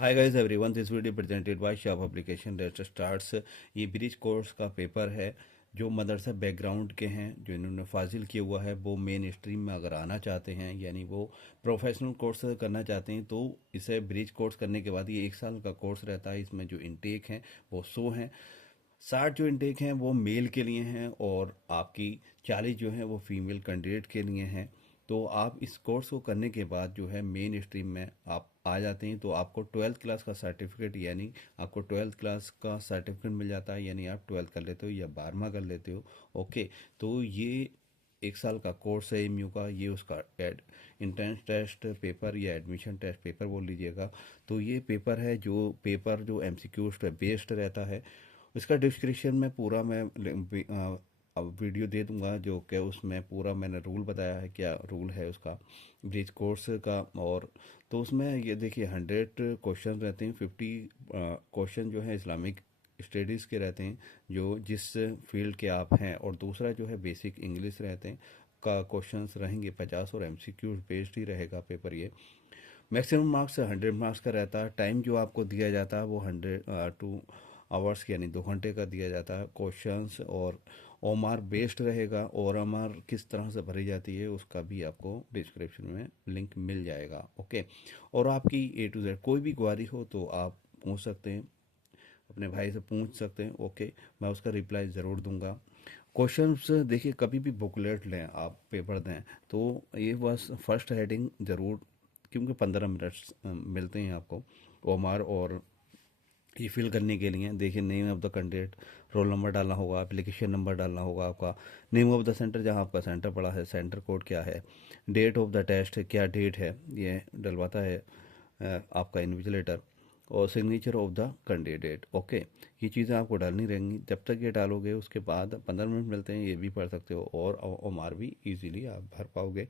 Hi guys everyone, this video presented by shop application let's starts. ये bridge course का paper है। जो मदरसा background के हैं, जो इन्होंने फाजिल किया हुआ है, वो मेन स्ट्रीम में अगर आना चाहते हैं, यानी वो प्रोफेशनल कोर्स करना चाहते हैं, तो इसे ब्रिज कोर्स करने के बाद ये 1 साल का कोर्स रहता है। इसमें जो इनटेक हैं वो 100 हैं। 60 जो इनटेक हैं वो मेल के लिए हैं, और आपकी 40 जो हैं वो फीमेल कैंडिडेट के लिए हैं। तो आप इस कोर्स को करने के बाद जो है मेन स्ट्रीम में आप आ जाते हैं, तो आपको 12th क्लास का सर्टिफिकेट, यानी आपको 12th क्लास का सर्टिफिकेट मिल जाता है, यानी आप 12th कर लेते हो या 12वां कर लेते हो। ओके, तो ये 1 साल का कोर्स है एमयू का। ये उसका इंट्रेंस टेस्ट पेपर या एडमिशन टेस्ट पेपर बोल लीजिएगा। तो ये पेपर है, जो पेपर जो एमसीक्यूज पे बेस्ड रहता है। इसका डिस्क्रिप्शन में पूरा मैं अब वीडियो दे दूंगा, जो कि उसमें पूरा मैंने रूल बताया है, क्या रूल है उसका ब्रिज कोर्स का। और तो उसमें ये देखिए 100 क्वेश्चन रहते हैं। 50 क्वेश्चन जो है इस्लामिक स्टडीज़ के रहते हैं, जो जिस फील्ड के आप हैं, और दूसरा जो है बेसिक इंग्लिश रहते हैं का क्वेश्चंस रहेंगे 50, और एमसीक्यू बेस्ड ही रहेगा पेपर ये। मैक्सिमम मार्क्स 100 मार्क्स का रहता है। टाइम जो आपको दिया जाता है वो 2 आवर्स यानी 2 घंटे का दिया जाता है। क्वेश्चंस और ओमार बेस्ड रहेगा, और ओमार किस तरह से भरी जाती है उसका भी आपको डिस्क्रिप्शन में लिंक मिल जाएगा। ओके, और आपकी A to Z कोई भी क्वारी हो तो आप पूछ सकते हैं, अपने भाई से पूछ सकते हैं। ओके, मैं उसका रिप्लाई ज़रूर दूंगा। क्वेश्चंस देखिए, कभी भी बुकलेट लें आप, पेपर दें, तो ये बस फर्स्ट हेडिंग ज़रूर, क्योंकि 15 मिनट्स मिलते हैं आपको ओमार और ये फिल करने के लिए। देखिए, name of the candidate, roll number डालना होगा, एप्लीकेशन नंबर डालना होगा आपका, नेम ऑफ द सेंटर जहाँ आपका सेंटर पड़ा है, सेंटर कोड क्या है, डेट ऑफ द टेस्ट क्या डेट है, ये डलवाता है आपका इन्विजिलेटर, और signature of the candidate. Okay, ये चीज़ें आपको डालनी रहेंगी। जब तक ये डालोगे उसके बाद 15 मिनट मिलते हैं, ये भी पढ़ सकते हो, और ओमार भी इजीली आप भर पाओगे,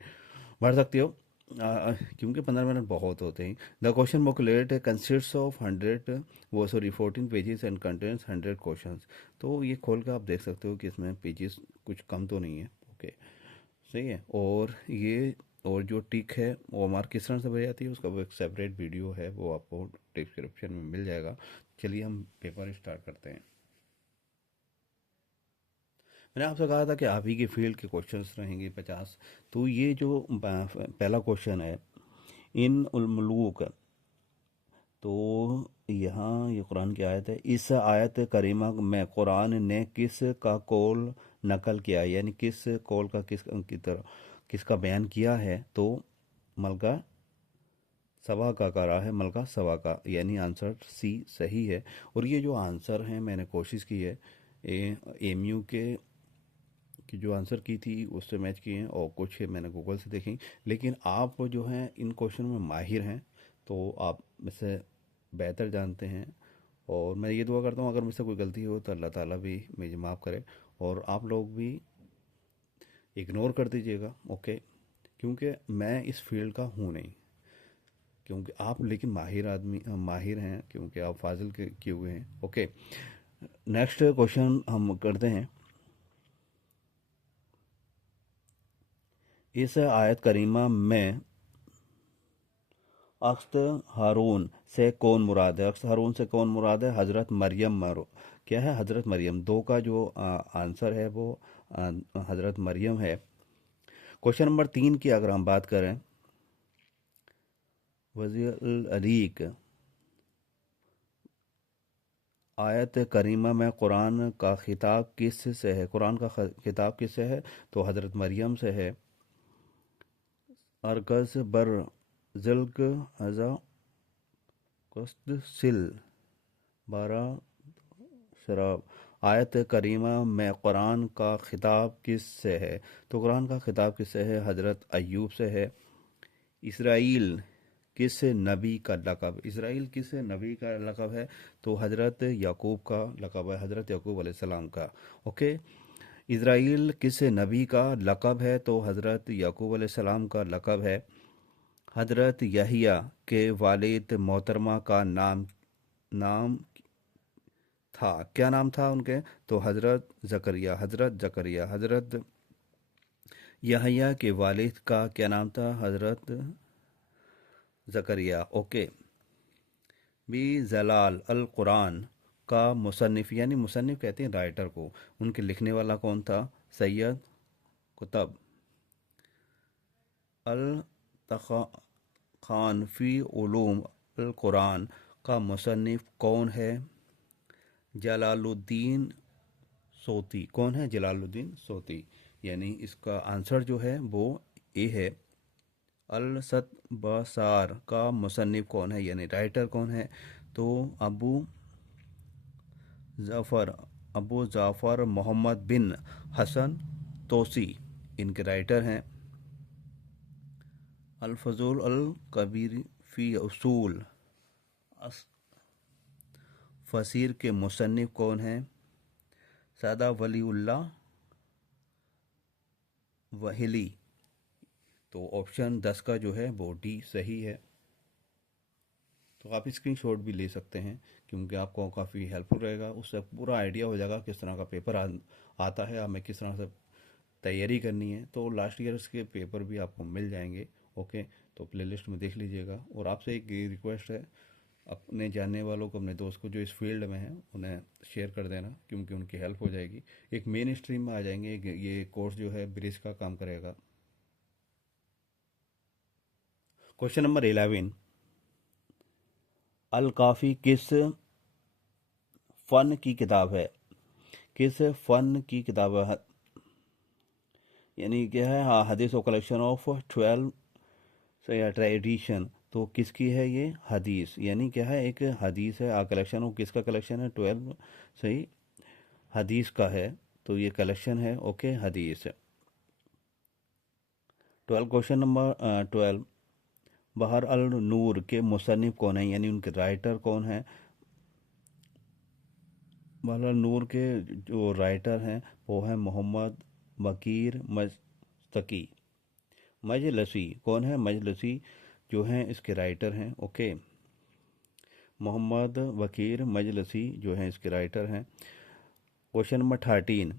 भर सकते हो। क्योंकि 15 मिनट बहुत होते हैं। The question booklet consists of 100, वो sorry 14 pages and contents 100 questions. तो ये खोल कर आप देख सकते हो कि इसमें पेजेस कुछ कम तो नहीं है। ओके, सही है। और ये, और जो टिक है वो मार्क किस तरह से भरी जाती है, उसका वो एक सेपरेट वीडियो है, वो आपको डिस्क्रिप्शन में मिल जाएगा। चलिए हम पेपर स्टार्ट करते हैं। मैंने आपसे कहा था कि आप ही के फील्ड के क्वेश्चंस रहेंगे 50। तो ये जो पहला क्वेश्चन है, इन उल मुलूक, तो यहाँ ये कुरान की आयत है। इस आयत करीमा में कुरान ने किस का कौल नकल किया, यानी किस कौल का की तरह किसका बयान किया है। तो मलका सवा का करा है, मलका सवा का, यानी आंसर सी सही है। और ये जो आंसर हैं मैंने कोशिश की है एमयू के की जो आंसर की थी उससे मैच किए हैं, और कुछ मैंने गूगल से देखी। लेकिन आप जो हैं इन क्वेश्चन में माहिर हैं, तो आप मुझसे बेहतर जानते हैं। और मैं ये दुआ करता हूँ, अगर मुझसे कोई गलती हो तो अल्लाह ताला भी मुझे माफ़ करे, और आप लोग भी इग्नोर कर दीजिएगा। ओके, क्योंकि मैं इस फील्ड का हूँ नहीं, क्योंकि आप लेकिन माहिर आदमी माहिर हैं, क्योंकि आप फाजिल के किए हुए हैं। ओके, नेक्स्ट क्वेश्चन हम करते हैं। इस आयत करीमा में अख्त हारून से कौन मुराद है? अख्त हारून से कौन मुराद है? हज़रत मरियम क्या है? हज़रत मरियम। दो का जो आंसर है वो हज़रत मरियम है। क्वेश्चन नंबर 3 की अगर हम बात करें, वज़ीर अलीक, आयत करीमा में कुरान का खिताब किस से है? कुरान का खिताब किस से है? तो हज़रत मरियम से है। अरगज बर जिल्क अज़ा कस्त सिल 12 शराब। आयत करीमा में कुरान का खिताब किस से है? तो कुरान का खिताब किस से है? हज़रत अय्यूब से है। इसराइल किस नबी का लक़ब? इसराइल किस नबी का लक़ब है? तो हज़रत याकूब का लक़ब है, हज़रत याकूब अलैहिस्सलाम का। ओके, इसराइल किस नबी का लक़ब है? तो हज़रत याकूब अलैहिस्सलाम का लक़ब है। हज़रत यहिया के वालिद मोहतरमा का नाम नाम था, क्या नाम था उनके? तो हज़रत ज़करिया, हज़रत ज़करिया। हज़रत यहया के वालिद का क्या नाम था? हज़रत ज़करिया। ओके, बी जलाल अल कुरान का मुसन्निफ, यानी मुसन्निफ कहते हैं राइटर को, उनके लिखने वाला कौन था? सैयद कुतब अल खान फ़ी उलूम अल कुरान का मुसन्निफ कौन है? जलालुद्दीन सोती। कौन है? जलालुद्दीन सोती। यानी इसका आंसर जो है वो ए है। अल सतबसार का मुसन्निफ कौन है, यानी राइटर कौन है? तो ज़फ़र अबू ज़ाफ़र मोहम्मद बिन हसन तोसी इनके राइटर हैं। अल फजूल अल कबीर फ़ी उसूल फसीर के मुसन्निफ कौन हैं? सादा वलीउल्लाह वहीली। तो ऑप्शन 10 का जो है वो डी सही है। तो आप स्क्रीनशॉट भी ले सकते हैं, क्योंकि आपको काफ़ी हेल्पफुल रहेगा, उससे पूरा आइडिया हो जाएगा किस तरह का पेपर आता है, हमें किस तरह से तैयारी करनी है। तो लास्ट ईयर्स के पेपर भी आपको मिल जाएंगे। ओके, तो प्लेलिस्ट में देख लीजिएगा। और आपसे एक रिक्वेस्ट है, अपने जानने वालों को, अपने दोस्त को जो इस फील्ड में है, उन्हें शेयर कर देना, क्योंकि उनकी हेल्प हो जाएगी। एक मेन स्ट्रीम में आ जाएंगे। ये कोर्स जो है ब्रिज का काम करेगा। क्वेश्चन नंबर 11, अल काफ़ी किस फ़न की किताब है? किस फ़न की किताब है? यानी क्या है? हाँ, हदीस और कलेक्शन ऑफ 12 से या ट्रेडिशन। तो किसकी है ये? हदीस। यानी क्या है? एक हदीस है। कलेक्शन ऑफ किसका कलेक्शन है? 12 सही हदीस का है। तो ये कलेक्शन है। ओके, हदीस। 12, क्वेश्चन नंबर 12, बहर अल नूर के मुसन्निफ कौन है, यानी उनके राइटर कौन है? बहर अल नूर के जो राइटर हैं वो है मोहम्मद बकीर मस्तकी मजलसी। कौन है? मजलसी जो हैं इसके राइटर हैं। ओके, मोहम्मद बकीर मजलसी जो हैं इसके राइटर हैं। क्वेश्चन नंबर 13,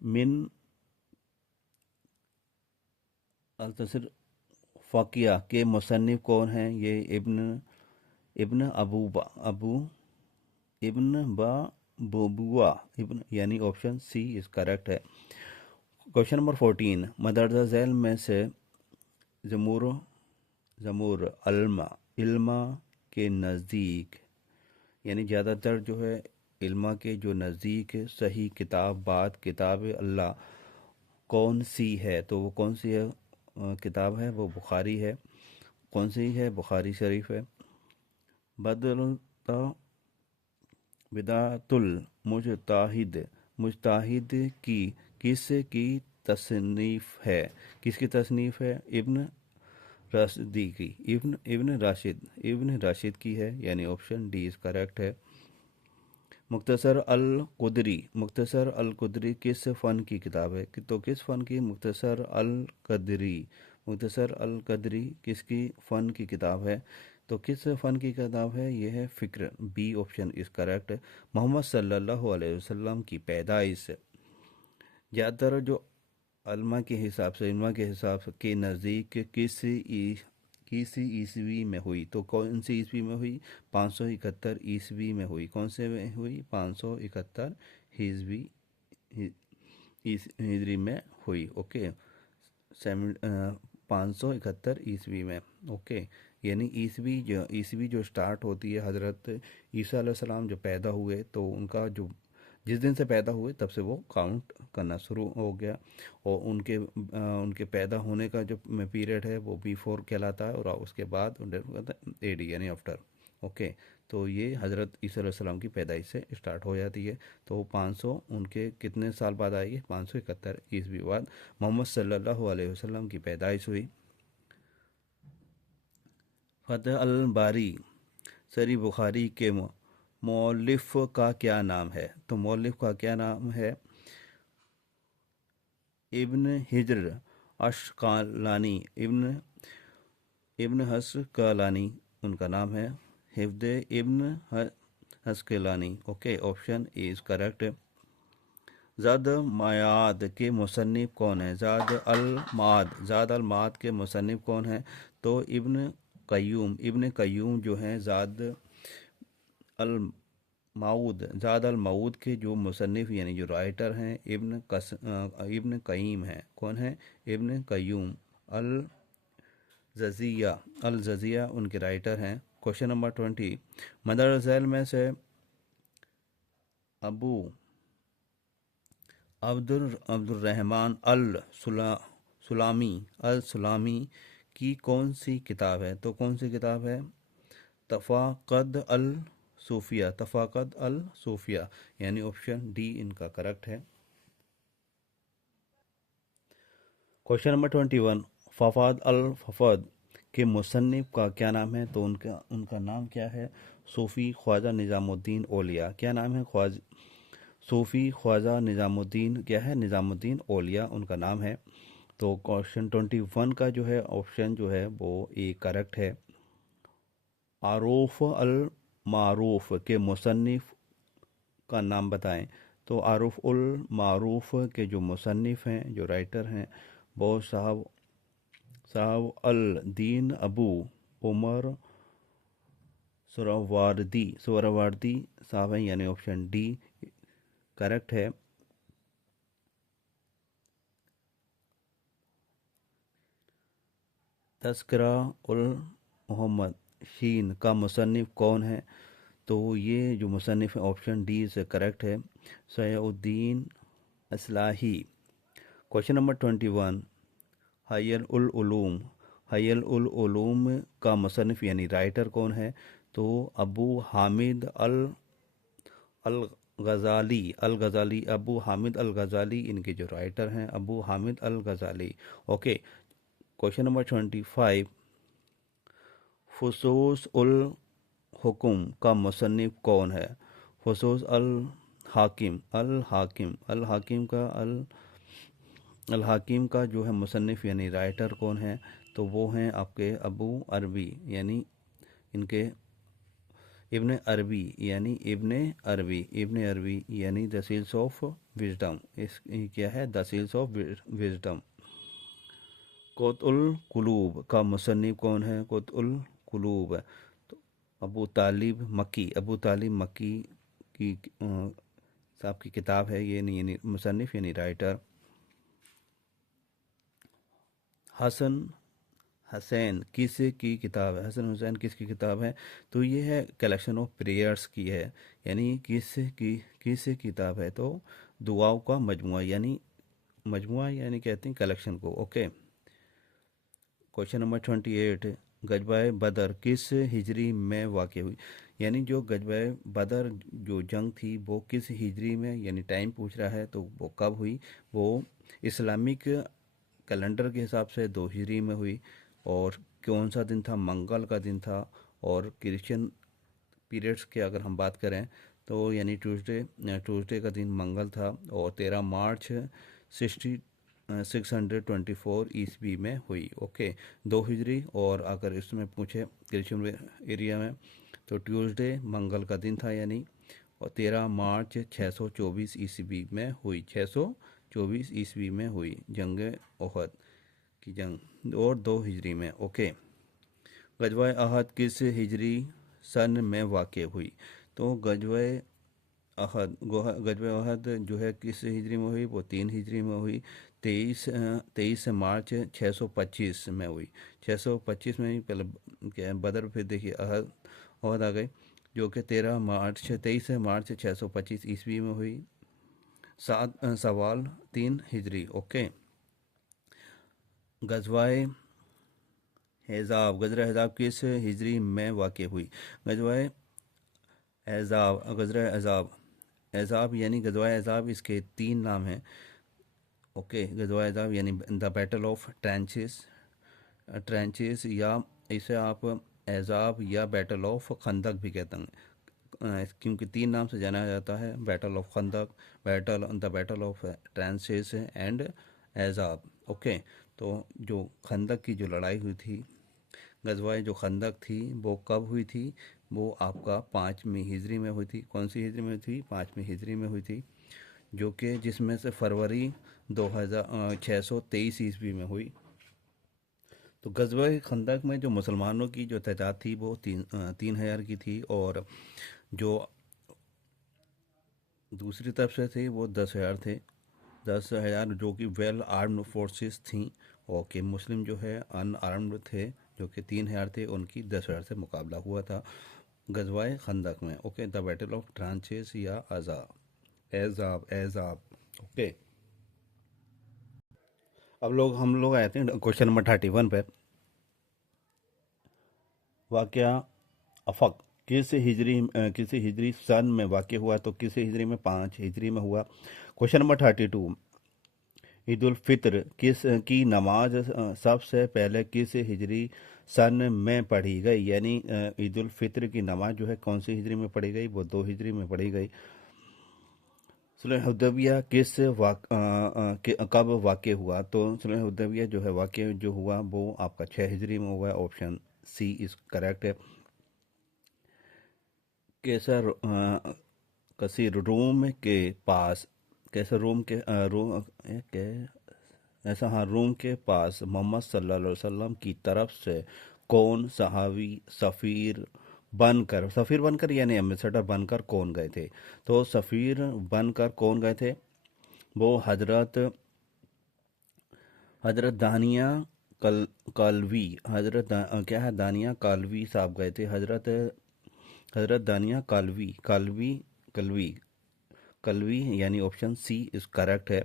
मिन अल तसर फ़ाकिया के मुसन्निफ कौन हैं? ये इब्न इब्न अबू इब्न बा बबुआ इब्न, यानी ऑप्शन सी इज करेक्ट है। क्वेश्चन नंबर 14, मदरजा झैल में से जमूर जमूर अल्मा इल्मा के नज़दीक, यानी ज़्यादातर जो है इल्मा के जो नज़दीक सही किताब बात किताब अल्लाह कौन सी है? तो वो कौन सी है किताब है? वो बुखारी है। कौन सी है? बुखारी शरीफ है। बदलता बिदातुल मुजताहिद मुजताहिद की किस की तसनीफ है? किसकी तसनीफ है? इब्न राशिदी की। इब्न राशिद की है, यानी ऑप्शन डी इज करेक्ट है। मुख्तसर अल कुदरी किस फ़न की किताब है? तो किस फ़न की? मुख्तसर अल कदरी किसकी फ़न की किताब है? तो किस फ़न की किताब है? यह है फ़िक्र। B option is correct. Mohammad सल्लल्लाहु अलैहि वसल्लम की पैदाइश ज़्यादातर जो अलमा के हिसाब से इल्मा के हिसाब से के नज़दीक किस ईस्वी में हुई? तो कौन सी ईस्वी में हुई? 571 ईस्वी में हुई। कौन से में हुई? 571 हिजवी हिजरी में हुई। ओके, 571 ईस्वी में। ओके, यानी ईस्वी जो स्टार्ट होती है, हज़रत ईसा अलैहिस्सलाम जो पैदा हुए, तो उनका जो जिस दिन से पैदा हुए तब से वो काउंट करना शुरू हो गया। और उनके पैदा होने का जो पीरियड है वो B4 कहलाता है, और उसके बाद AD यानी आफ्टर। ओके, तो ये हज़रत ईसा अलैहिस्सलाम की पैदाइश से स्टार्ट हो जाती है। तो 500 उनके कितने साल बाद आएगी? 571 ईस्वी बाद मोहम्मद सल्लल्लाहु अलैहि वसल्लम की पैदाइश हुई। फतह अल बारी सरी बुखारी के मौलिफ का क्या नाम है? तो मौलिफ का क्या नाम है? इब्न हिजर अशकालानी इब्न हस्कलानी उनका नाम है। हिफ्द इब्न Asqalani. Okay, option A is correct. ज़ाद मायाद के मुसन्निफ कौन है? ज़ाद अल माद के मुसन्निफ कौन है? तो इब्न कय्यूम जो हैं ज़ाद अल माऊद, ज़ाद अल माऊद के जो मुसन्निफ़ यानी जो राइटर हैं इब्न कयीम हैं। कौन है? इब्न कय्यूम। अल जज़िया, अल जज़िया उनके राइटर हैं। क्वेश्चन नंबर 20, मदर झैल में से अबू अब्दुर्रहमान सुलामी अल सुलामी की कौन सी किताब है? तो कौन सी किताब है? तफ़ाक़द अल सूफिया, तफ़ाक़द अल सूफिया, यानी ऑप्शन डी इनका करेक्ट है। क्वेश्चन नंबर 21, फफाद अल फफद के मुसन्निफ का क्या नाम है? तो उनका उनका नाम क्या है? सूफ़ी ख्वाजा निज़ामुद्दीन औलिया। क्या नाम है? सूफ़ी ख्वाजा निज़ामुद्दीन क्या है? निज़ामुद्दीन औलिया उनका नाम है। तो क्वेश्चन 21 का जो है ऑप्शन जो है वो ए करेक्ट है। आरूफ अल मारूफ के मुसन्निफ का नाम बताएं। तो आरूफ उल मारूफ के जो मुसन्निफ हैं, जो राइटर हैं, वो साहब अल दीन अबू उमर सुहरावर्दी साहब हैं, यानी ऑप्शन डी करेक्ट है। तस्करा उल मोहम्मद शीन का मुसन्निफ कौन है? तो ये जो मुसन्निफ है ऑप्शन डी से करेक्ट है, सयाउद्दीन असलाही। क्वेश्चन नंबर 21, हयल उल उलूम, हयल उल उलूम का मुसन्निफ यानी राइटर कौन है? तो अबू हामिद अल गज़ाली अबू हामिद अल गज़ाली इनके जो राइटर हैं, अबू हामिद अल गज़ाली। ओके। क्वेश्चन नंबर 25, फुसूस उल हुकुम का मुसन्निफ कौन है? फसूस अल हाकिम का अल हाकिम का जो है मुसन्निफ यानी राइटर कौन है? तो वो हैं आपके अबू अरबी, यानी इनके इब्ने अरबी यानी द सील्स ऑफ विजडम। इस क्या है? The seals of wisdom. कोतुल कुलूब का मुसन्निफ कौन है? कोतुल कुलूब तो अबू तालिब मक्की की साहब की किताब है ये, यानी मुसन्निफ यानी राइटर। हसन हसैन किस की किताब है? हसन हुसैन किसकी किताब है? तो ये है कलेक्शन ऑफ प्रेयर्स की है, यानी किस किताब है? तो दुआओं का मजमुआ यानी कहते हैं कलेक्शन को। ओके। क्वेश्चन नंबर 28, गजबाए बदर किस हिजरी में वाक़ हुई? यानी जो गजबाए बदर जो जंग थी वो किस हिजरी में, यानी टाइम पूछ रहा है, तो वो कब हुई? वो इस्लामिक कैलेंडर के हिसाब से 2 हिजरी में हुई। और कौन सा दिन था? मंगल का दिन था। और क्रिश्चियन पीरियड्स की अगर हम बात करें तो यानी ट्यूसडे का दिन मंगल था। और 13 मार्च 624 ईस्वी में हुई। ओके। 2 हिजरी। और अगर इसमें पूछे क्रिश्चियन एरिया में तो ट्यूसडे मंगल का दिन था यानी, और 13 मार्च 624 ईस्वी में हुई। 624 ईस्वी में हुई जंग ओहद की जंग, और 2 हिजरी में। ओके। गजवा अहद किस हिजरी सन में वाक़ हुई? तो गजवा अहद जो है किस हिजरी में हुई? वो 3 हिजरी में हुई। 23 मार्च 625 में हुई। 625 में ही पहले क्या है बदर, फिर देखिए अहद आ गई, जो कि 23 मार्च 625 ईस्वी में हुई। सवाल 3 हिजरी। ओके। गजवाए गजरा हिजाब किस हिजरी में वाक़ हुई? गजवाए एजाब यानी गजवाए एजाब, इसके 3 नाम हैं। ओके। गजवाए एजाब यानी द बैटल ऑफ ट्रेंचेस, या इसे आप एजाब या बैटल ऑफ खंदक भी कहते हैं, क्योंकि 3 नाम से जाना जाता है, बैटल ऑफ खंदक, the battle of trenches and एजाब। ओके। तो जो खंदक की जो लड़ाई हुई थी, गजवाए जो खंदक थी वो कब हुई थी? वो आपका 5वीं हिजरी में हुई थी। कौन सी हिजरी में थी? 5वीं हिजरी में हुई थी, जो कि जिसमें से फरवरी 623 ईस्वी में हुई। तो गजवा खंदक में जो मुसलमानों की जो तादाद थी वो 3,000 की थी, और जो दूसरी तरफ से थे वो 10,000 थे, 10,000 जो कि वेल आर्म्ड फोर्सेस थी। ओके, मुस्लिम जो है अनआर्म्ड थे जो कि 3,000 थे, उनकी 10,000 से मुकाबला हुआ था गजवाए खंदक में। Okay, the battle of tranches या एजाब एजाब। ओके, अब हम लोग आए थे क्वेश्चन नंबर 31 पे। वाकया अफक किस हिजरी सन में वाक़ हुआ, तो किस हिजरी में? 5 हिजरी में हुआ। क्वेश्चन नंबर 32, ईद उल फित्र किस की नमाज सबसे पहले किस हिजरी सन में पढ़ी गई? यानी ईद उल फित्र की नमाज जो है कौन सी हिजरी में पढ़ी गई? वो 2 हिजरी में पढ़ी गई। सुलह हुदैबिया कब वाक़ हुआ? तो सुलह हुदैबिया जो है वाक़ जो हुआ वो आपका 6 हिजरी में हुआ। ऑप्शन सी इज करेक्ट है। कैसर कसीर रोम के पास, कैसर रोम के ऐसा, हाँ, रोम के पास मोहम्मद सल्लल्लाहु अलैहि वसल्लम की तरफ से कौन सहावी सफ़ीर बनकर यानी एम्बेसडर बनकर कौन गए थे? तो सफ़ीर बनकर कौन गए थे? वो हजरत दानिया कालवी, क्या है, दानिया कालवी साहब गए थे। हजरत दानिया कलवी कलवी यानी ऑप्शन सी इज करेक्ट है।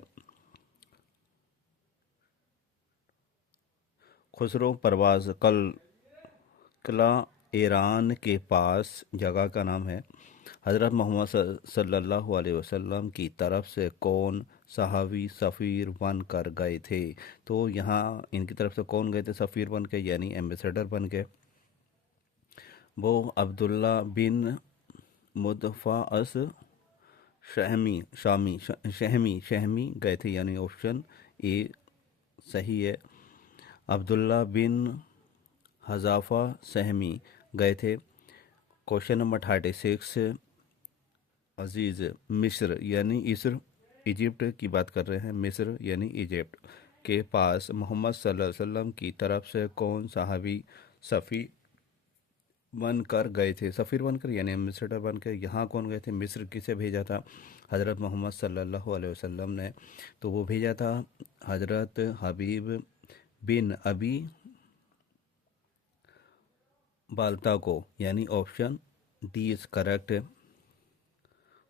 खुसरो परवाज किला ईरान के पास जगह का नाम है। हज़रत मोहम्मद सल्लल्लाहु अलैहि वसल्लम की तरफ से कौन सहावी सफ़ीर बन कर गए थे? तो यहाँ इनकी तरफ से कौन गए थे सफ़ीर बन के यानी एम्बेसडर बन के? वो अब्दुल्ला बिन मुदफ़ाअस शहमी गए थे यानी ऑप्शन ए सही है। अब्दुल्ला बिन हज़ाफ़ा सहमी गए थे। क्वेश्चन नंबर 36, अजीज़ मिस्र यानी इसर इजिप्ट की बात कर रहे हैं। मिस्र यानी इजिप्ट के पास मोहम्मद सल्लल्लाहु अलैहि वसल्लम की तरफ से कौन सहाबी सफ़ी बनकर गए थे? सफ़ीर बनकर यानी एम्बेसडर बनकर यहाँ कौन गए थे? मिस्र किसे भेजा था? हज़रत मोहम्मद सल्लल्लाहु अलैहि वसल्लम ने। तो वो भेजा था हज़रत हबीब बिन अबी बाल्ता को यानी ऑप्शन डी इज करेक्ट।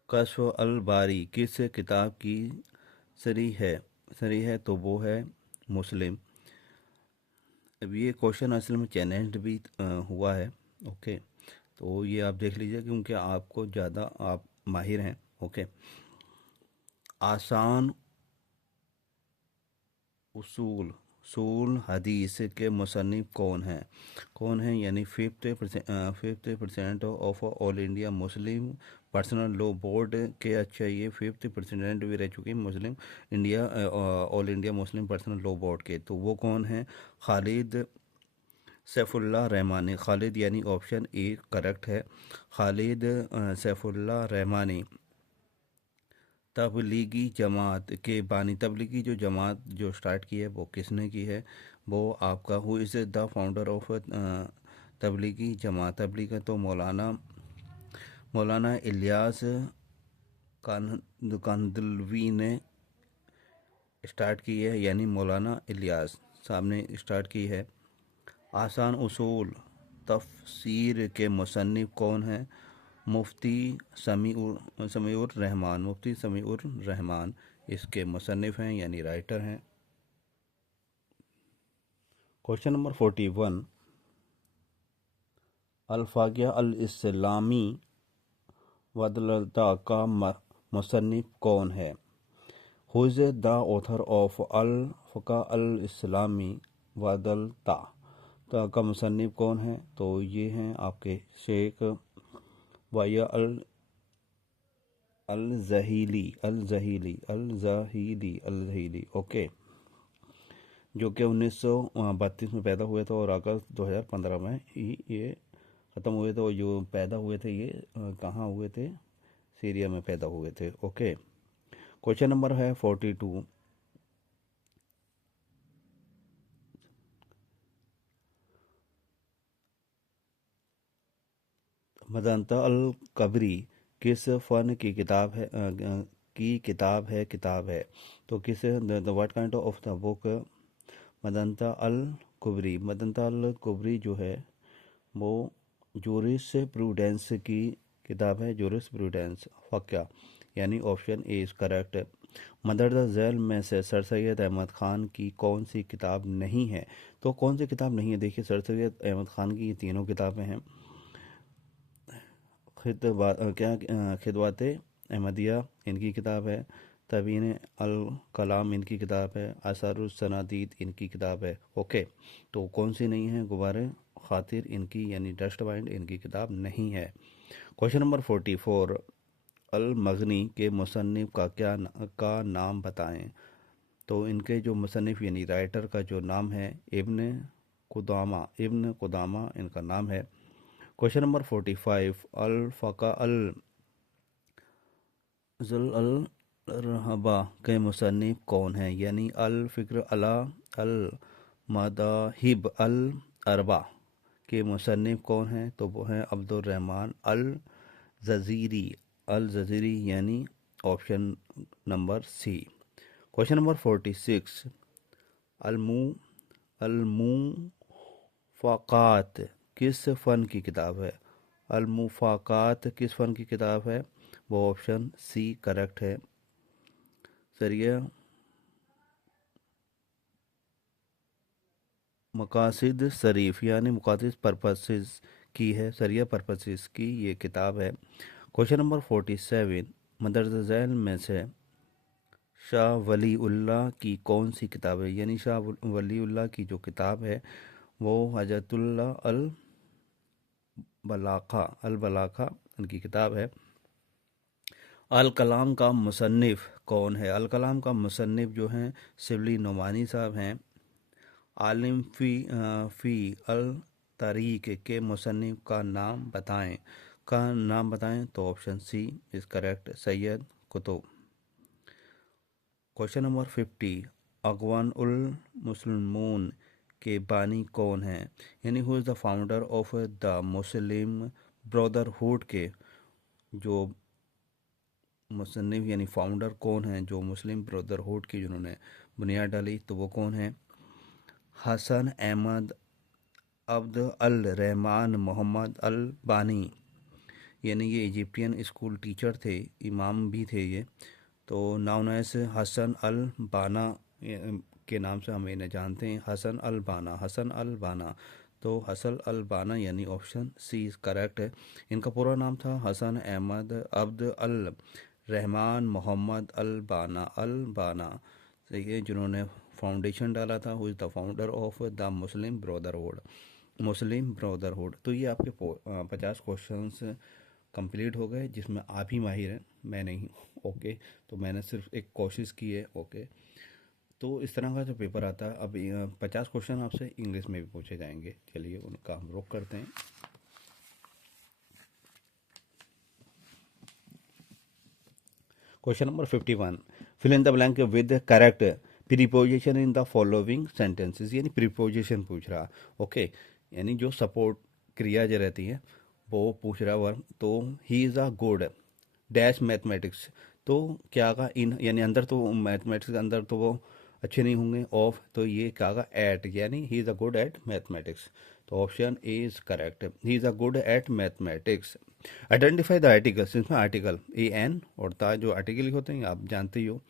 कश्फ अल बारी किस किताब की सरी है? तो वो है मुस्लिम। अब ये क्वेश्चन असल में चैलेंज्ड भी हुआ है। ओके, तो ये आप देख लीजिए क्योंकि आपको ज़्यादा आप माहिर हैं। ओके, आसान उसूल उसूल हदीस के मुसन्निफ कौन है यानी 50% of all India Muslim personal law board के, अच्छा, ये 50% भी रह चुके हैं मुस्लिम India all India Muslim personal law board के। तो वो कौन है? खालिद सैफुल्लाह रहमानी। खालिद यानी ऑप्शन ए करेक्ट है। खालिद सैफुल्लाह रहमानी तबलीगी जमात के बानी। तबलीगी जो जमात जो स्टार्ट की है वो किसने की है? वो आपका who is the founder of Tablighi Jamaat? तबलीग तो मौलाना इलियास कांदलवी ने स्टार्ट की है यानी मौलाना इलियास साहब ने स्टार्ट की है। आसान उसूल तफसीर के मुसन्निफ कौन है? मुफ्ती समीउर रहमान इसके मुसन्निफ हैं यानी राइटर हैं। क्वेश्चन नंबर 41, अल्फाकिया अल इस्लामी वदलता का मुसन्निफ कौन है? Who is the author of अल फ़का अल इस्लामी वदलता का मुसन्निफ कौन है? तो ये हैं आपके शेख वाया अल जहीली। ओके, जो कि 1932 में पैदा हुए थे और अगस्त 2015 में ही ये ख़त्म हुए थे। और जो पैदा हुए थे ये कहाँ हुए थे? सीरिया में पैदा हुए थे। ओके, क्वेश्चन नंबर है 42, मदनता अल कबरी किस फन की किताब है। तो किस the what kind of the book मदनता अल कुबरी। मदनता अल कुबरी जो है वो जूरिस प्रूडेंस की किताब है, जूरिस प्रूडेंस फ़क्या, यानी ऑप्शन ए इज़ करेक्ट। मदरसा झैल में से सर सैयद अहमद ख़ान की कौन सी किताब नहीं है। तो कौन सी किताब नहीं है, देखिए सर सैयद अहमद ख़ान की ये तीनों किताबें हैं। खिदवात अहमदिया इनकी किताब है, तबीन अल कलाम इनकी किताब है, असरुस सनादीद इनकी किताब है। ओके, तो कौन सी नहीं है, गुब्बारे खातिर इनकी यानी डस्ट बाइंड इनकी किताब नहीं है। क्वेश्चन नंबर 44, अल मगनी के मुसन्निफ का नाम बताएं। तो इनके जो मुसन्निफ यानी राइटर का जो नाम है इब्न कुदामा इनका नाम है। क्वेश्चन नंबर 45, अल फ़का अल ज़ुल अल रहबा के मुसन्निफ कौन है, यानी अल फ़िक्र अला अल मदाहिब अल अरबा के मुसन्निफ कौन हैं। तो वो हैं अब्दुर्रहमान अल ज़ज़ीरी। यानी option number C. Question number 46, अलमू अलमुफ़ाक़ात किस फ़न की किताब है। अलमुफ़ाक़ात किस फ़न की किताब है, वो ऑप्शन सी करेक्ट है। सरिया मकासिद शरीफ यानी मुकासिद पर्पसेस की है, सरिया पर्पसेस की ये किताब है। क्वेश्चन नंबर 47, मदरसा झैल में से शाह वली उल्लाह की कौन सी किताब है, यानी शाह वली उल्लाह की जो किताब है वो हजतुल्लाह अल बलाखा उनकी किताब है। अल कलाम का मुसन्निफ कौन है। अल कलाम का मुसन्निफ जो हैं शिबली नोमानी साहब हैं। आलिम फ़ी अल तारीख के मुसन्निफ का नाम बताएं। तो option C is correct, Sayyid Qutb. Question number 50, अगवान उल मुस्लिमून के बानी कौन है, यानी who is the founder of the Muslim brotherhood के जो मुसन्निफ यानी फाउंडर कौन है, जो मुस्लिम ब्रदरहुड की जिन्होंने बुनियाद डाली, तो वो कौन है। हसन अहमद अब्द अल रहमान मोहम्मद अल बानी, यानी ये इजिप्टियन स्कूल टीचर थे, इमाम भी थे ये। तो नाउन एज हसन अल बाना के नाम से हम इन्हें जानते हैं, हसन अल बाना। तो हसन अल बाना यानी ऑप्शन सी इज़ करेक्ट है। इनका पूरा नाम था हसन अहमद अब्द अल रहमान मोहम्मद अल बाना, सही है, जिन्होंने फाउंडेशन डाला था, who is the founder of the Muslim brotherhood. तो ये आपके 50 क्वेश्चंस कंप्लीट हो गए, जिसमें आप ही माहिर हैं, मैं नहीं। ओके, तो मैंने सिर्फ एक कोशिश की है। ओके, तो इस तरह का जो पेपर आता है, अब 50 क्वेश्चन आपसे इंग्लिश में भी पूछे जाएंगे। चलिए उनका हम रुख करते हैं। Question number 51, fill in the blank with correct preposition in the following sentences, यानी प्रीपोजिशन पूछ रहा। ओके, यानी जो सपोर्ट क्रिया जो रहती है वो पूछ रहा वर्ब। तो ही is a good dash mathematics, तो क्या का इन यानी अंदर, तो मैथमेटिक्स के अंदर तो वो अच्छे नहीं होंगे। ऑफ, तो ये क्या का एट, यानी he is a good at mathematics. तो option A is correct, he is a good at mathematics. Identify the articles, इसमें आर्टिकल ए एन और ता जो आर्टिकल होते हैं आप जानते ही हो।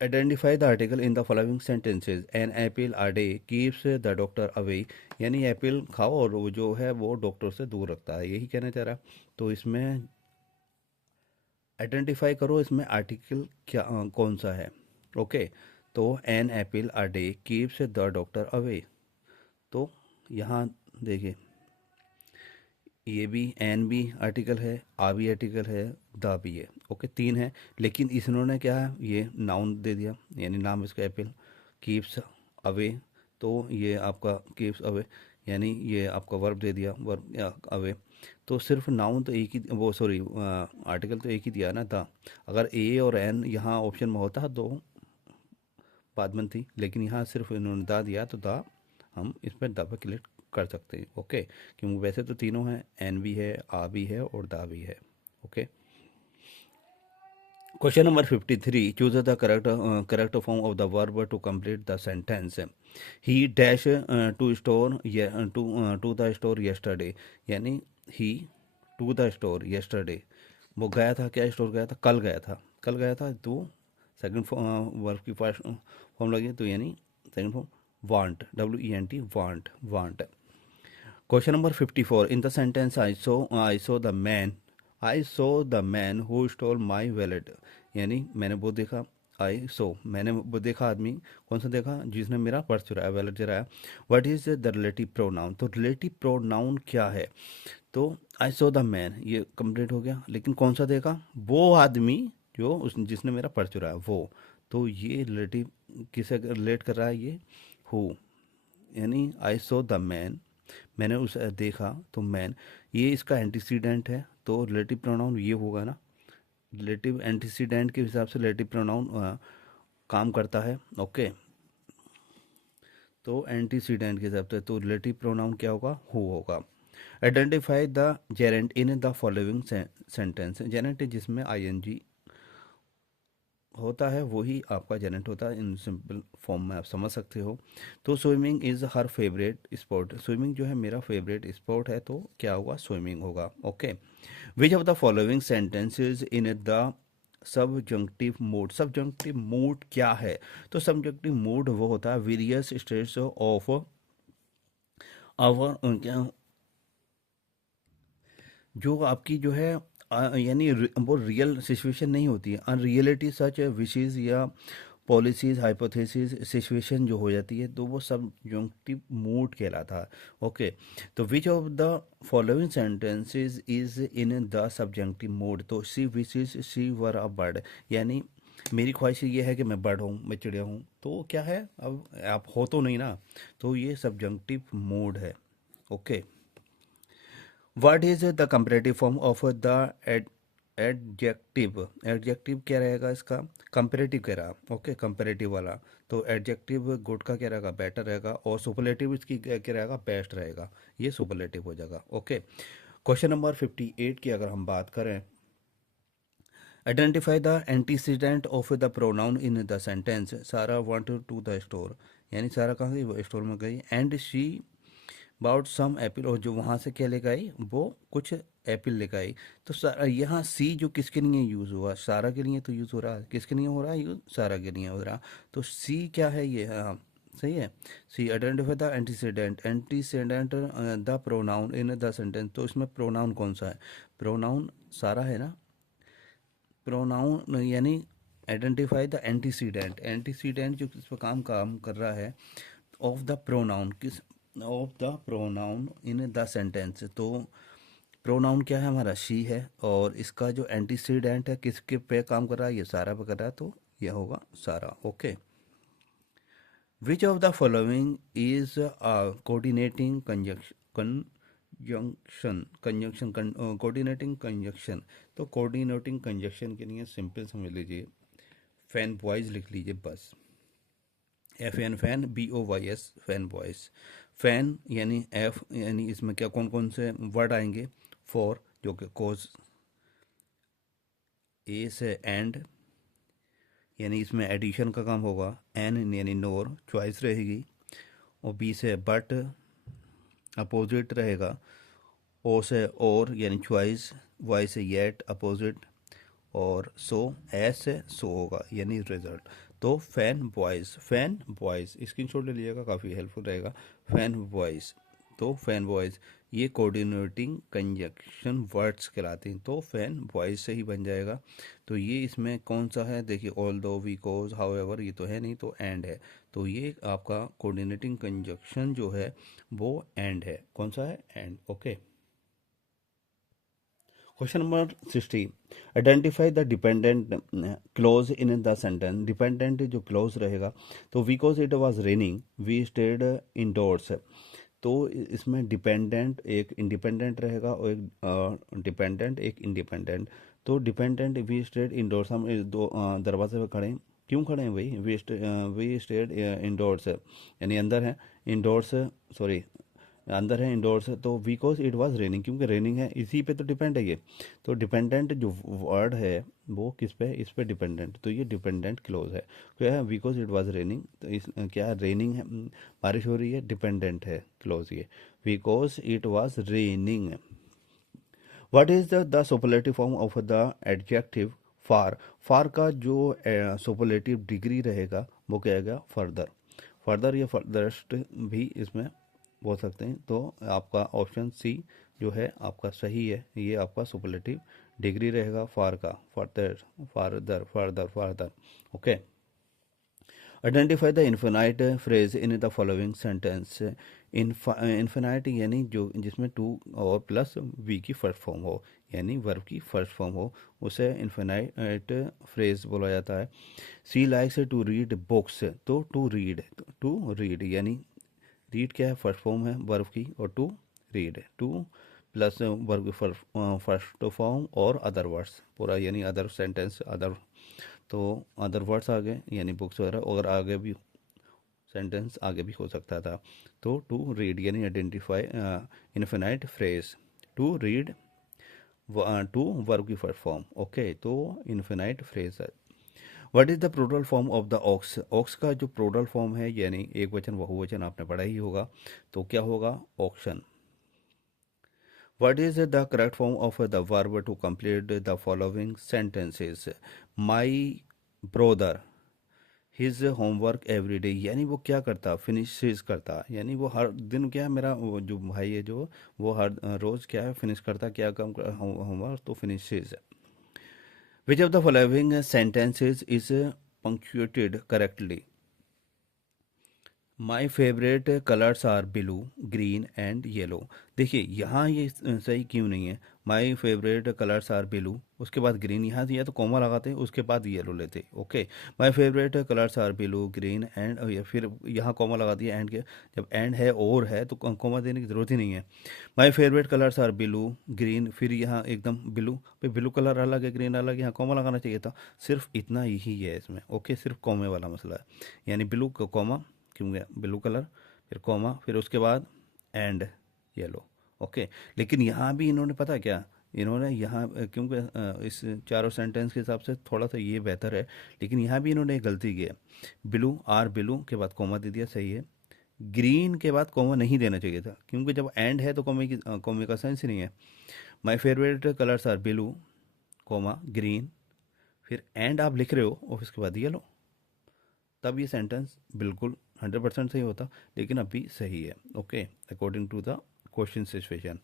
Identify the article in the following sentences, an apple a day keeps the doctor away, यानी एप्पल खाओ और वो जो है वो डॉक्टर से दूर रखता है, यही कहना चाह रहा। तो इसमें आइडेंटिफाई करो, इसमें आर्टिकल क्या कौन सा है। ओके, तो an apple a day keeps the doctor away. तो यहाँ देखिए, ये भी एन भी आर्टिकल है, आ भी आर्टिकल है, द भी है। ओके, तीन है, लेकिन इन्होंने क्या है, ये नाउन दे दिया, यानी नाम इसका एप्पल। कीप्स अवे, तो ये आपका कीप्स अवे, यानी ये आपका वर्ब दे दिया, वर्ब अवे। तो सिर्फ नाउन तो एक ही, वो सॉरी आर्टिकल तो एक ही दिया ना, था। अगर ए और एन यहाँ ऑप्शन में होता तो बात बनती, लेकिन यहाँ सिर्फ इन्होंने दा दिया, तो दा हम इस पर दा पर क्लिक कर सकते हैं। ओके, क्योंकि वैसे तो तीनों हैं, एन भी है, आ भी है और दा भी है। Okay, question number 53, choose the correct form of the verb to complete the sentence. He dash to store to the store yesterday, यानी he to the store yesterday, वो गया था, क्या स्टोर गया था, कल गया था, कल गया था, तो सेकंड वर्ब की फर्स्ट फॉर्म लगी तो यानी second form want, WENT, want, want. Question number 54, in the sentence I so the man who stole my wallet, यानी मैंने वो देखा, मैंने वो देखा, आदमी कौन सा देखा, जिसने मेरा पर्स चुराया, वैलेट चुराया। What is the relative pronoun, तो रिलेटिव प्रोनाउन क्या है, तो आई सो द मैन ये कंप्लीट हो गया, लेकिन कौन सा देखा, वो आदमी जो जिसने मेरा पर्स चुराया वो, तो ये रिलेटिव किसे रिलेट कर रहा है, ये हु, यानी आई सो द मैन, मैंने उसे देखा, तो मैन ये इसका एंटीसीडेंट है, तो रिलेटिव प्रोनाउन ये होगा ना, रिलेटिव एंटीसीडेंट के हिसाब से रिलेटिव प्रोनाउन काम करता है। ओके, तो एंटीसीडेंट के हिसाब से तो रिलेटिव प्रोनाउन क्या होगा, हु होगा। Identify the Geraint in the following sentence, Geraint जिसमें ING होता है वही आपका जेनेट होता है, इन सिंपल फॉर्म में आप समझ सकते हो। तो swimming is her favourite sport, swimming जो है मेरा फेवरेट स्पोर्ट है, तो क्या होगा, स्विमिंग होगा। Okay, which of the following sentences in the subjunctive mood, subjunctive mood क्या है, तो सबजंक्टिव मूड वो होता है वेरियस स्टेट्स ऑफ आवर, जो आपकी जो है यानी वो रियल सिचुएशन नहीं होती है, अनरियलिटी सच विशेज या पॉलिसीज हाइपोथेसिस सिचुएशन जो हो जाती है, तो वो सबजंक्टिव मूड कहलाता है। ओके, तो which of the following sentences is in the subjunctive mood, तो C wishes C were a bird, यानी मेरी ख्वाहिश ये है कि मैं बर्ड हूँ, मैं चिड़िया हूँ, तो क्या है, अब आप हो तो नहीं ना, तो ये सबजंक्टिव मूड है। Okay, what is the comparative form of the adjective, adjective क्या रहेगा इसका, कंपैरेटिव कह रहा, ओके, कंपैरेटिव वाला, तो एडजेक्टिव गुड का क्या रहेगा, बेटर रहेगा, और सुपरलेटिव इसकी क्या रहेगा, बेस्ट रहेगा, ये सुपरलेटिव हो जाएगा। ओके, क्वेश्चन नंबर 58 की अगर हम बात करें, identify the antecedent of the pronoun in the sentence, Sarah want to the store, यानी सारा कहाँ गई, वो स्टोर में गई, and she bought some apple, और जो वहाँ से क्या लेकर आई, वो कुछ एप्पल लेकर आई, तो यहाँ सी जो किसके लिए यूज़ हुआ, सारा के लिए तो यूज़ हो रहा है, किसके लिए हो रहा है यूज़, सारा के लिए हो रहा, तो सी क्या है ये, हाँ सही है, C identify the antecedent, antecedent the pronoun in the sentence, तो इसमें प्रोनाउन कौन सा है, प्रोनाउन सारा है ना, प्रोनाउन यानी आइडेंटिफाई द एंटीसीडेंट, एंटीसीडेंट जो किस पर काम काम कर रहा है, ऑफ द प्रोनाउन, किस of the pronoun in the sentence, तो प्रोनाउन क्या है हमारा, शी है, और इसका जो एंटीसीडेंट है किसके पे काम कर रहा है, ये सारा पे कर रहा है, तो यह होगा सारा। Okay, which of the following is coordinating coordinating conjunction, तो कोऑर्डिनेटिंग कंजक्शन के लिए सिंपल समझ लीजिए, फैन बॉयज लिख लीजिए बस, FN fan, BOYS fan boys, fan यानी F, यानी इसमें क्या कौन कौन से वर्ड आएंगे, फॉर जो कि कोज, ए से एंड, यानी इसमें एडिशन का काम होगा, एन यानी नोर, चॉइस रहेगी, और बी से बट अपोजिट रहेगा, ओ से और यानी चॉइस, वाई से येट अपोजिट, और सो एस से सो होगा यानी रिजल्ट, तो फैन बॉयज़ स्क्रीनशॉट ले लीजिएगा, काफ़ी हेल्पफुल रहेगा, फैन बॉयज़, तो फैन बॉयज़ ये कोऑर्डिनेटिंग कंजक्शन वर्ड्स कहलाते हैं, तो फैन बॉयज़ से ही बन जाएगा। तो ये इसमें कौन सा है, देखिए ऑल दो, बिकॉज, हाउएवर ये तो है नहीं, तो एंड है, तो ये आपका कोऑर्डिनेटिंग कंजक्शन जो है वो एंड है, कौन सा है, and. Okay, question number 60, identify the dependent clause in the sentence, dependent जो क्लोज रहेगा, तो because it was raining we stayed indoors, तो इसमें डिपेंडेंट एक इंडिपेंडेंट रहेगा, और एक डिपेंडेंट एक इंडिपेंडेंट, तो डिपेंडेंट वी स्टेड इंडोर्स, हम इस दो दरवाजे पे खड़े हैं, क्यों खड़े हैं भाई, वी स्टेड इंडोर्स यानी अंदर है, इंडोर्स सॉरी अंदर है, इंडोर्स है, तो बिकॉज इट वाज रेनिंग, क्योंकि रेनिंग है, इसी पे तो डिपेंड है ये। तो डिपेंडेंट जो वर्ड है वो किस पे, इस पे डिपेंडेंट, तो ये डिपेंडेंट क्लोज है। क्या है, बिकॉज इट वाज रेनिंग, तो इस क्या है, रेनिंग है, बारिश हो रही है, डिपेंडेंट है क्लोज ये, because it was raining. What is the superlative form of the adjective far? Far का जो सुपरलेटिव डिग्री रहेगा वो क्या आएगा, फर्दर। फर्दर या फर्दरस्ट भी इसमें बोल सकते हैं। तो आपका ऑप्शन सी जो है आपका सही है, ये आपका सुपरलेटिव डिग्री रहेगा फार का, further, फारदर, further, फारदर। Okay. Identify the infinite phrase in the following sentence. Infinite यानी जो जिसमें टू और प्लस वी की फर्स्ट फॉर्म हो, यानी वर्ब की फर्स्ट फॉर्म हो, उसे इन्फिनाइट फ्रेज बोला जाता है। She likes to read books, तो टू रीड यानी रीड क्या है, फर्स्ट फॉर्म है वर्ब की, और to read, to plus verb की फर्स्ट फॉर्म और अदर वर्ड्स पूरा, यानी अदर सेंटेंस, अदर, तो अदर वर्ड्स आ गए यानी बुक्स वगैरह, और आगे भी सेंटेंस आगे भी हो सकता था। तो टू रीड यानी identify infinite phrase, to read, to verb की फर्स्ट फॉर्म। ओके, तो इन्फिनाइट फ्रेज है। What is the plural form of the ox? Ox का जो प्लूरल फॉर्म है, यानी एक वचन बहुवचन, आपने पढ़ा ही होगा, तो क्या होगा, auction. What is the correct form of the verb to complete the following sentences? My brother his homework every day, यानी वो क्या करता, फिनिशेस करता, यानी वो हर दिन क्या है, मेरा वो जो भाई है जो, वो हर रोज क्या है, फिनिश करता, क्या काम, होमवर्क, तो finishes. Which of the following sentences is punctuated correctly? My favourite colours are blue, green and yellow. देखिए यहाँ ये सही क्यों नहीं है, my favourite colours are blue, उसके बाद ग्रीन, यहाँ से या तो कॉमा लगाते, उसके बाद येलो लेते। Okay, my favourite colours are blue, green and, या फिर यहाँ कॉमा लगा दिया एंड के, जब एंड है और है तो कॉमा देने की ज़रूरत ही नहीं है। My favourite colours are blue, green, फिर यहाँ एकदम ब्लू पे, ब्लू कलर अलग है, ग्रीन अलग, यहाँ कॉमा लगाना चाहिए था। सिर्फ इतना ही है इसमें। ओके, सिर्फ कॉमे वाला मसला है, यानी ब्लू का कॉमा, क्यों गया ब्लू कलर, फिर कॉमा, फिर उसके बाद एंड येलो। ओके, लेकिन यहाँ भी इन्होंने पता क्या, इन्होंने यहाँ क्योंकि इस चारों सेंटेंस के हिसाब से थोड़ा सा ये बेहतर है, लेकिन यहाँ भी इन्होंने एक गलती की है। ब्लू, आर ब्लू के बाद कॉमा दे दिया, सही है। ग्रीन के बाद कॉमा नहीं देना चाहिए था, क्योंकि जब एंड है तो कॉमे का सेंस ही नहीं है। My favourite colours are blue, comma green, फिर एंड आप लिख रहे हो और उसके बाद येलो, तब ये सेंटेंस बिल्कुल 100% सही होता, लेकिन अभी सही है। Okay, according to the question situation.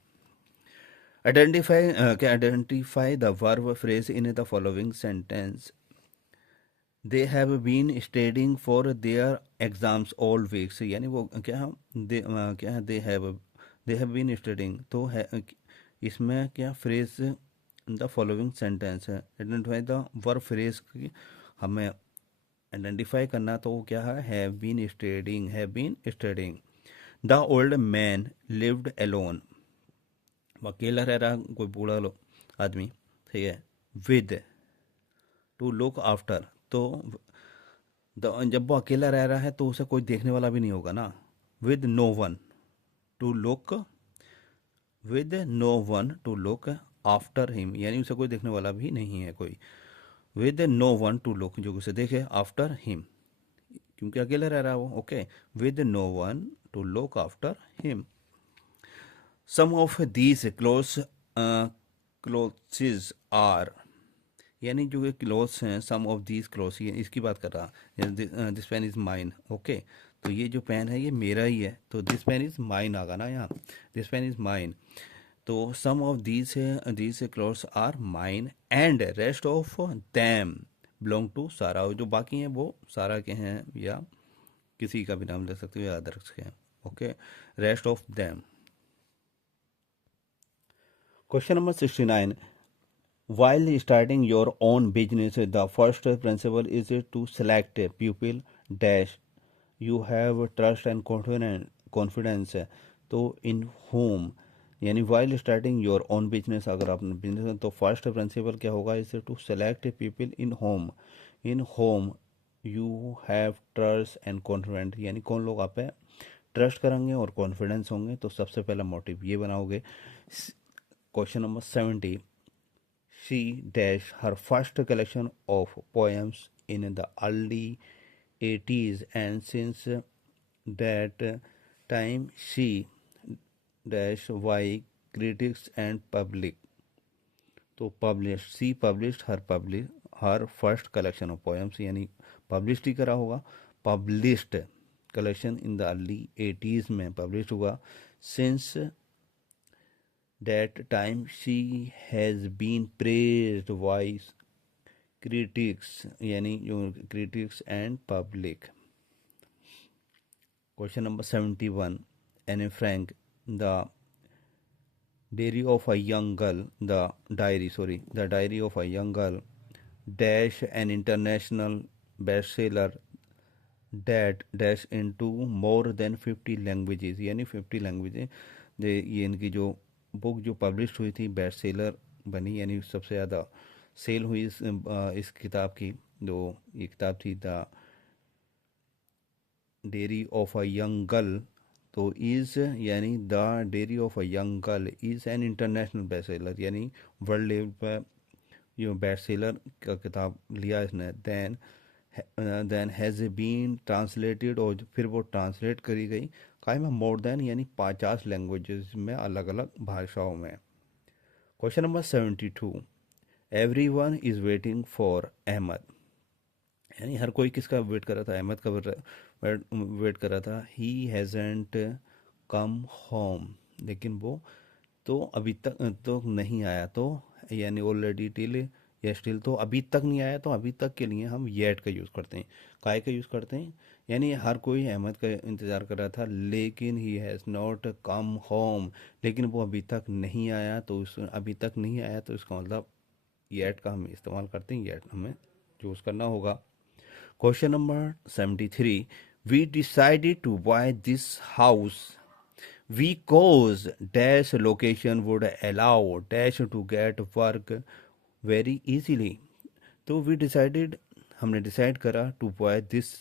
Identify क्या, identify the verb phrase in the following sentence. They have been studying for their exams all weeks, यानी वो क्या, क्या है, दे हैव बीन स्टडिंग, तो है इसमें क्या फ्रेज द फॉलोइंग सेंटेंस है। आइडेंटिफाई द वर्ब फ्रेज की हमें आइडेंटिफाई करना, तो वो क्या है, have been studying, have been studying. The old man lived alone, वो अकेला रह रहा, कोई बूढ़ा आदमी, ठीक है। विद, टू लुक आफ्टर, तो जब वो अकेला रह रहा है तो उसे कोई देखने वाला भी नहीं होगा ना। With no one to look, with no one to look after him, यानी उसे कोई देखने वाला भी नहीं है कोई। With no one to look, जो उसे देखे, आफ्टर हिम, क्योंकि अकेला रह रहा है वो। Okay, with no one to look after him. Some of these clothes are, यानी जो ये क्लोथ्स हैं, सम ऑफ दीज क्लोथ्स, ये इसकी बात कर रहा, this pen is mine. Okay, तो ये जो पेन है ये मेरा ही है, तो दिस पेन इज माइन आगा ना यहाँ, दिस पेन इज माइन। तो some of these clothes are mine and rest of them belong to Sara, जो बाकी हैं वो सारा के हैं, या किसी का भी नाम ले सकते हो, या अदर्स के हैं। Okay, rest of them. Question number 69। While starting your own business, the first principle is to select people dash you have trust and confidence, तो in whom, यानी while starting your own business, अगर आपने business, तो first principle क्या होगा, is to select people in whom you have trust and confidence, यानी कौन लोग आप पे ट्रस्ट करेंगे और कॉन्फिडेंस होंगे तो सबसे पहला मोटिव ये बनाओगे। Question number 70, she dash her first collection of poems in the early 80s and since that time she dash why critics and public। तो publish she published her first collection of poems, यानी publish ही करा होगा, published collection in the early 80s में publish हुआ। Since that time she has been praised by critics, यानी जो critics and public. Question number 71, Anne Frank the Diary of a Young Girl, the Diary of a Young Girl dash an international bestseller that dash into more than 50 languages, यानी 50 लैंग्वेजें। ये इनकी जो book जो publish हुई थी best seller बनी, यानी सबसे ज़्यादा सेल हुई इस किताब की। जो ये किताब थी the dairy of a young girl, तो इज़ यानी the dairy of a young girl is an international best seller, यानी वर्ल्ड लेवल पर जो बेस्ट सेलर का किताब लिया इसने। देन हैज़ बीन ट्रांसलेटेड, और फिर वो ट्रांसलेट करी गई काई में मोर देन, यानी 50 लैंग्वेजेस में, अलग अलग भाषाओं में। Question number 72, everyone is waiting for Ahmed, यानी हर कोई किसका वेट कर रहा था, अहमद का वेट कर रहा था। ही हैज़ेंट कम होम, लेकिन वो तो अभी तक तो नहीं आया, तो यानी ऑलरेडी टिल या स्टिल, तो अभी तक नहीं आया, तो अभी तक के लिए हम येट का यूज़ करते हैं। काय का यूज़ करते हैं, यानी हर कोई अहमद का इंतज़ार कर रहा था, लेकिन he has not come home, लेकिन वो अभी तक नहीं आया, तो अभी तक नहीं आया तो इसका मतलब येट का हम इस्तेमाल करते हैं, येट हमें यूज़ करना होगा। Question number 73, we decided to buy this house because dash location would allow dash to get work very easily। तो we decided, हमने डिसाइड करा to buy this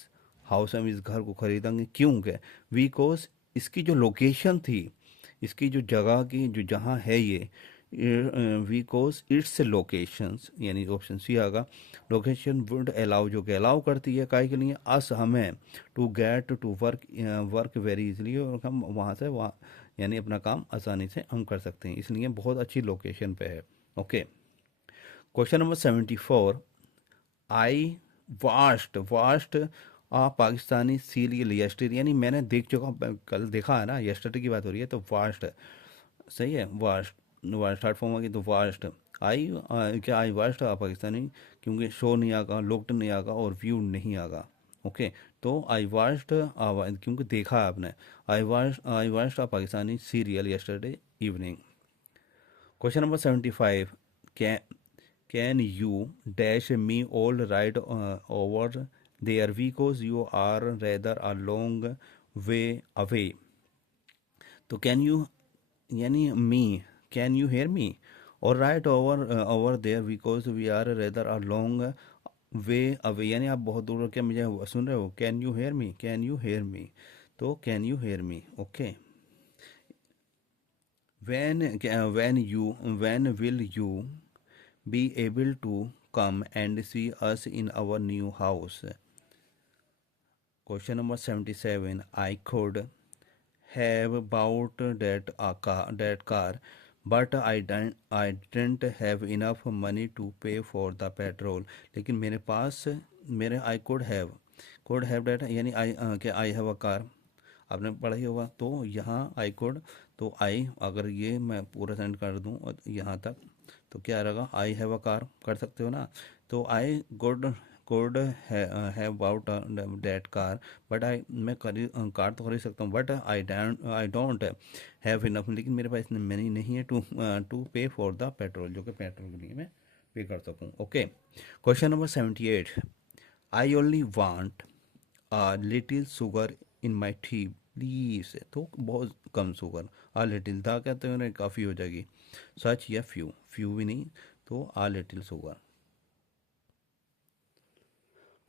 house, हम इस घर को खरीदेंगे, क्यों क्या, बिकॉज इसकी जो लोकेशन थी, इसकी जो जगह की जो जहाँ है ये, बिकॉज इट्स लोकेशंस, यानी ऑप्शन सी आगा, लोकेशन वुड अलाउ, जो कि अलाउ करती है काय के लिए, अस हमें, to get to work very easily, और हम वहाँ से वहाँ यानी अपना काम आसानी से हम कर सकते हैं, इसलिए बहुत अच्छी लोकेशन पे है। Okay, question number 74, I watched a Pakistani serial यस्टर, यानी मैंने देख चुका, कल देखा है ना, यस्टरडे की बात हो रही है, तो वास्ट सही है, वास्ट स्टार्ट फॉर्म आ गई, तो वास्ट आई क्या आई वास्ट आ पाकिस्तानी, क्योंकि शो नहीं आगा, लोक्ड नहीं आगा और व्यू नहीं आगा। ओके, तो आई वास्ट क्योंकि देखा है आपने, I watched a Pakistani serial yesterday evening. Question number 75, can you dash me all right over there because you are rather a long way away. तो कैन यू यानी me, can you hear me, all right over there because we are rather a long way away, यानी आप बहुत दूर के मुझे सुन रहे हो, can you hear me, can you hear me, तो can you hear me. Okay, when will you be able to come and see us in our new house? Question number 77, I could have bought that car, but I didn't have enough money to pay for the petrol। लेकिन मेरे पास मेरे I could have that, यानी I have a car, आपने पढ़ा ही होगा, तो यहाँ आई code, तो आई अगर ये मैं पूरा सेंड कर दूँ और यहाँ तक, तो क्या रहेगा, आई हैव अ कार कर सकते हो ना, तो I could have about that car, but I मैं कार तो खरीद सकता हूँ, but I don't have enough, लेकिन मेरे पास इतनी मनी नहीं है टू पे फॉर द पेट्रोल, जो कि पेट्रोल के लिए मैं पे कर सकूँ। Okay, question number 78, I only want little sugar in my T please, तो बहुत कम शुगर, आ लिटिल था कहते हैं काफ़ी हो जाएगी, सच या फ्यू भी नहीं, तो आ little sugar.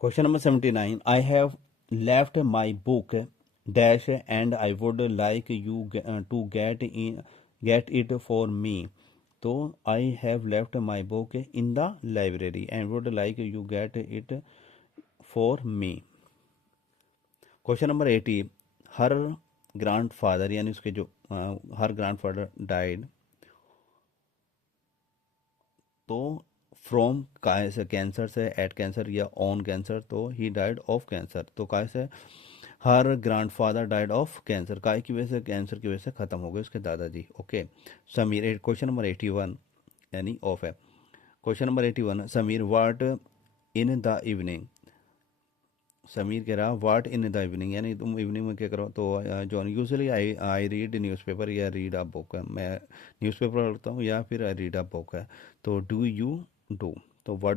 Question number 79, I have left my book dash and I would like you to get it for me. तो I have left my book in the library and would like you get it for me. Question number 80, her grandfather यानी उसके जो हर grandfather died, तो from काय से, cancer से, eight cancer या on cancer, तो ही डाइड ऑफ कैंसर। तो काय से हर ग्रैंडफादर डाइड ऑफ कैंसर, काय की वजह से, कैंसर की वजह से खत्म हो गए उसके दादाजी। ओके समीर, क्वेश्चन नंबर 81 यानी ऑफ है। Question number 81, Sameer what in the evening. Sameer कह रहा व्हाट इन द इवनिंग यानी तुम इवनिंग में क्या करो। तो John, usually I I read newspaper या रीड अ बुक, मैं न्यूज़पेपर पढ़ता हूँ या फिर आई रीड अ बुक है। तो डू यू डू, तो व्हाट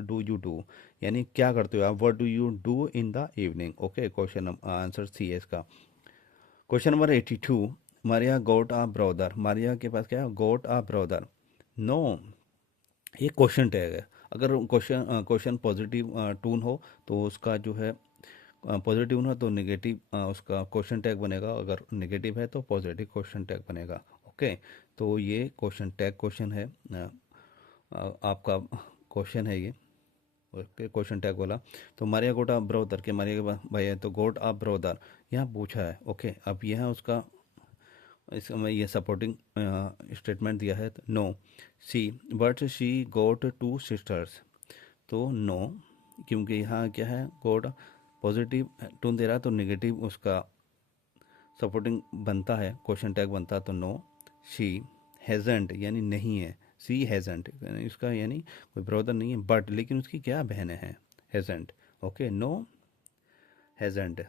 डू यू डू यानी क्या करते हो आप, what do you do in the evening. Okay question answer C है इसका। Question number 82, Maria got a brother. Maria के पास क्या है, गोट आ ब्रदर। नो, ये क्वेश्चन टैग है। अगर क्वेश्चन पॉजिटिव टून हो तो उसका जो है पॉजिटिव ना, तो नेगेटिव उसका क्वेश्चन टैग बनेगा, अगर नेगेटिव है तो पॉजिटिव क्वेश्चन टैग बनेगा। ओके तो ये क्वेश्चन टैग क्वेश्चन है, आपका क्वेश्चन है ये। ओके क्वेश्चन टैग बोला। तो मारिया गोट आ ब्रोदर के, मारिया के भाई है तो गोट आ ब्रोदर यहाँ पूछा है। ओके अब यह उसका इसमें ये सपोर्टिंग स्टेटमेंट दिया है। No C but she got two sisters, तो नो क्योंकि यहाँ क्या है, गोट पॉजिटिव टून दे रहा है तो नेगेटिव उसका सपोर्टिंग बनता है, क्वेश्चन टैग बनता है। तो नो शी हैजेंट यानी नहीं है, सी हैजेंट इसका यानी कोई ब्रदर नहीं है, बट लेकिन उसकी क्या बहनें हैं, hasn't. Okay no hasn't.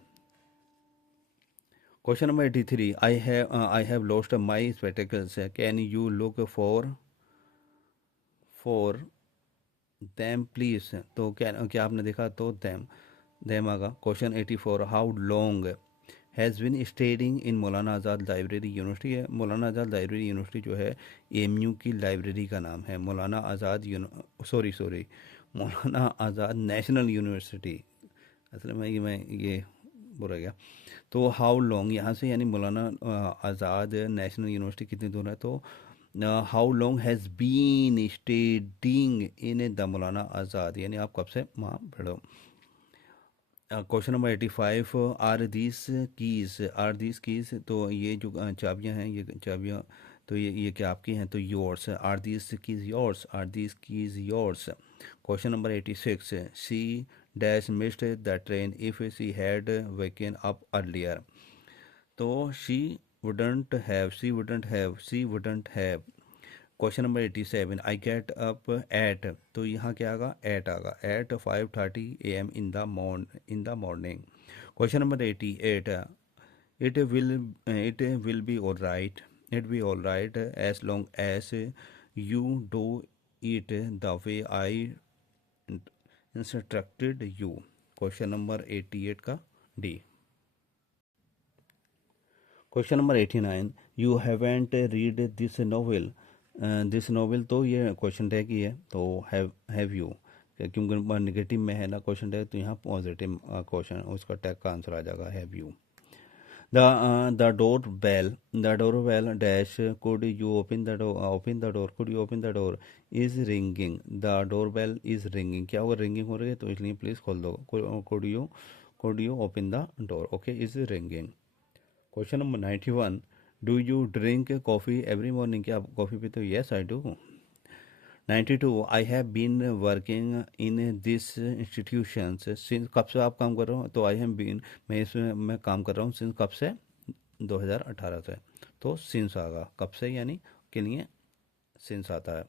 Question number 83, I have lost my spectacles, can you look for them please. तो क्या क्या आपने देखा, तो दैम आगा। Question 84, how long has been studying in Maulana Azad library university है। मौलाना आज़ाद लाइब्रेरी यूनिवर्सिटी जो है एएमयू की लाइब्रेरी का नाम है, मौलाना आज़ाद सॉरी मौलाना आज़ाद नेशनल यूनिवर्सिटी। असल में ये बोल रह गया। तो हाउ लॉन्ग यहाँ से यानी मौलाना आज़ाद नेशनल यूनिवर्सिटी कितनी दूर है, तो how long has been studying in the Maulana Azad यानी आप कब से वहाँ पढ़ो। Question number 85, are these keys, तो ये जो चाबियाँ हैं, ये चाबियाँ, तो ये क्या आपकी हैं, तो yours. Are these keys yours, are these keys yours. Question number 86, she dash missed the train if she had waken up earlier, तो she wouldn't have. Question number 87, I get up at, तो यहाँ क्या आगा, at आगा, at 5:30 AM in the morning. Question number 88, it will be all right, as long as you do it the way I instructed you. Question number 88 का D. Question number 89, you haven't read this novel, तो ये question tag ही है, तो have you, क्योंकि negative में है ना question tag, तो यहाँ पॉजिटिव क्वेश्चन उसका टैग का आंसर आ जाएगा, have you. The doorbell dash could you open the door is ringing, the doorbell is ringing, क्या होगा, रिंगिंग हो रही है तो इसलिए प्लीज़ खोल दो। Could you open the door, okay is ringing. Question number 91, do you drink coffee every morning, क्या आप कॉफ़ी पीते हो, yes I do. 92, I have been working in this institution, since, कब से आप काम कर रहे हो, तो आई हैव बीन, मैं काम कर रहा हूँ, सिंस कब से, 2018 से, तो सिंस आगा, कब से यानी के लिए सिंस आता है।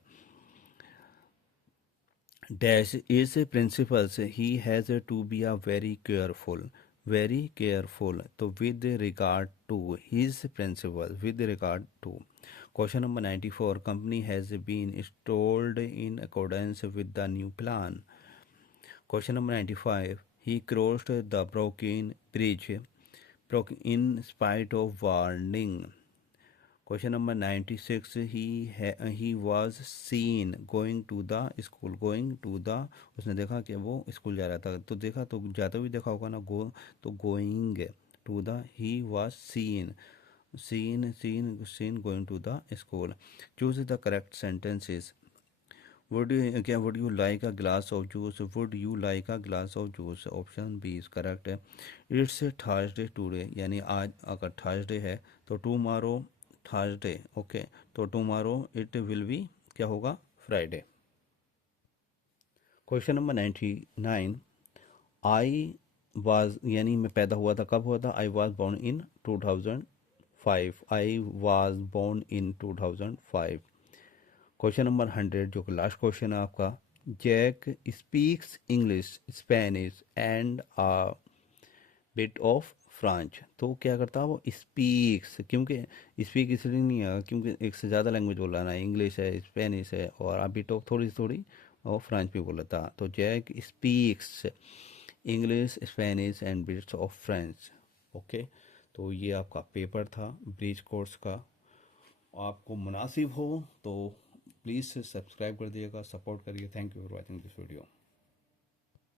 Dash is principles, he has to be a very careful, तो with regard to his principle, with regard to. Question number 94, company has been installed in accordance with the new plan. Question number 95, he crossed the broken bridge in spite of warning. Question number 96, he was seen going to the, उसने देखा कि वो school जा रहा था, तो देखा तो जाते हुए देखा होगा ना, गो तो going, to the he was seen going to the school. Choose the correct sentences. Would you like a glass of juice? Would you like a glass of juice? Option B is correct है. It's Thursday today, यानी आज अगर Thursday है तो tomorrow Thursday. Okay, तो tomorrow it will be क्या होगा, Friday. Question number 99. I was, यानी मैं पैदा हुआ था, कब हुआ था? I was born in 2005. I was born in 2005. Question number 100, जो कि लास्ट क्वेश्चन है आपका. Jack speaks English, Spanish and a bit of French. तो क्या करता है वो? स्पीक्स. क्योंकि स्पीक इसलिए नहीं है क्योंकि एक से ज़्यादा लैंग्वेज बोला ना, इंग्लिश है, स्पेनिश है और अ बिट ऑफ थोड़ी थोड़ी, और फ्रेंच भी बोला था. तो Jack speaks English, Spanish and bits of French. Okay, तो ये आपका पेपर था ब्रिज कोर्स का. आपको मुनासिब हो तो प्लीज़ सब्सक्राइब कर दिएगा, सपोर्ट करिए. Thank you for watching this video.